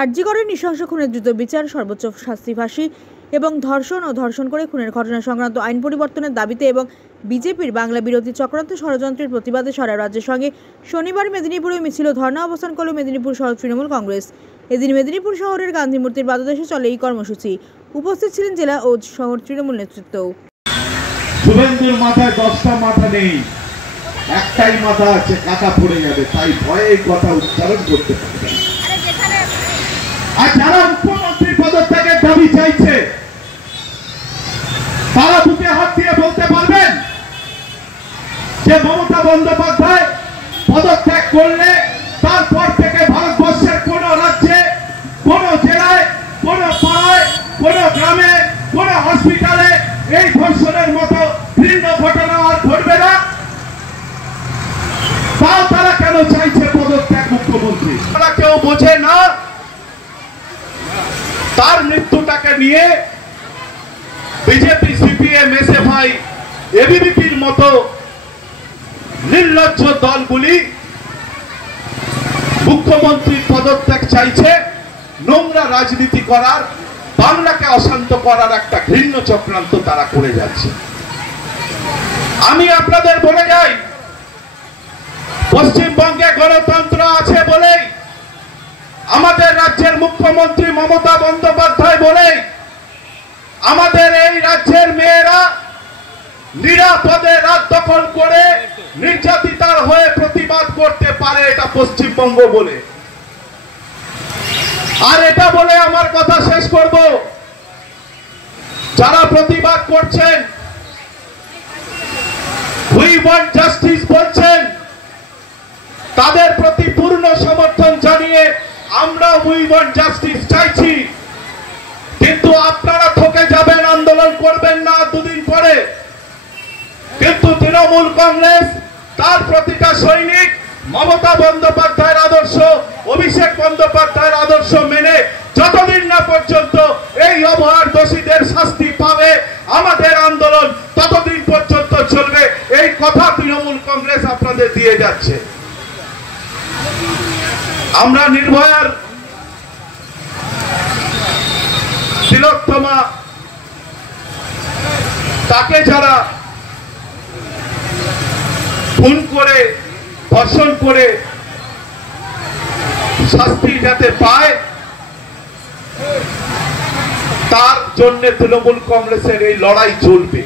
আরজিকরের নৃশংস খুনের দ্রুত বিচার, সর্বোচ্চ শাস্তি, ফাঁসি এবং ধর্ষণ ও ধর্ষণ করে খুনের ঘটনা সংক্রান্ত আইন পরিবর্তনের দাবিতে এবং বিজেপির বাংলা বিরোধী চক্রান্ত ষড়যন্ত্রের প্রতিবাদে সারা রাজ্যের সঙ্গে শনিবার মেদিনীপুরে মিছিল ও ধর্ণা অবস্থান করল মেদিনীপুর শহর তৃণমূল কংগ্রেস। এদিন মেদিনীপুর শহরের গান্ধী মূর্তির পাদদেশে চলে এই কর্মসূচি। উপস্থিত ছিলেন জেলা ও শহর তৃণমূল নেতৃত্ব। শুভেন্দুর মাথায় 10টা মাথা নেই, একটাই মাথা আছে, কাটা পড়ে যাবে, তাই ভয়ে এই কথা উচ্চারণ করতে পারবে। আর যারা মুখ্যমন্ত্রীর পদত্যাগের দাবি চাইছে তারা বুকে হাত দিয়ে বলতে পারবেন যে মমতা বন্দ্যোপাধ্যায় পদত্যাগ করলে তারপর থেকে ভারতবর্ষের কোন রাজ্যে, কোন জেলায়, কোন পাড়ায়, কোন গ্রামে, কোন হসপিটালে এই ধর্ষণের মতো ঘৃণ্য ঘটনা আর ঘটবে না? তাও তারা কেন চাইছে পদত্যাগ মুখ্যমন্ত্রী? তারা কেউ বোঝে না তার মৃত্যুটাকে নিয়ে বিজেপি, সিপিএম, এসএফআই, এবিভিপির মতো নির্লজ্জ দলগুলি মুখ্যমন্ত্রীর পদত্যাগ চাইছে নোংরা রাজনীতি করার, বাংলাকে অশান্ত করার একটা ঘৃণ্য চক্রান্ত তারা করে যাচ্ছে। আমি আপনাদের বলে যাই, পশ্চিমবঙ্গে গণতন্ত্র আছে বলেই, আমাদের রাজ্যের মুখ্যমন্ত্রী মমতা বন্দ্যোপাধ্যায় বলেই আমাদের এই রাজ্যের মেয়েরা নিরাপদে রাত দখল করে নির্যাতিতার হয়ে প্রতিবাদ করতে পারে, এটা পশ্চিমবঙ্গ বলে। আর এটা বলে আমার কথা শেষ করব, যারা প্রতিবাদ করছেন, উই ওয়ান্ট জাস্টিস বলছেন, তাদের প্রতি পূর্ণ সমর্থন জানিয়ে আমরা উই ওয়ান্ট জাস্টিস চাইছি। কিন্তু আপনারা থকে যাবেন, আন্দোলন করবেন না দুদিন পরে। কিন্তু তৃণমূল কংগ্রেস তার প্রতিটা সৈনিক মমতা বন্দ্যোপাধ্যায়ের আদর্শ, অভিষেক বন্দ্যোপাধ্যায়ের আদর্শ মেনে যতদিন না পর্যন্ত এই অবহার দোষীদের শাস্তি পাবে, আমাদের আন্দোলন ততদিন পর্যন্ত চলবে। এই কথা তৃণমূল কংগ্রেস আপনাদের দিয়ে যাচ্ছে। আমরা নির্ভয়ার তিলোত্তমা, তাকে যারা খুন করে, ধর্ষণ করে শাস্তি যাতে পায়, তার জন্য তৃণমূল কংগ্রেসের এই লড়াই চলবে।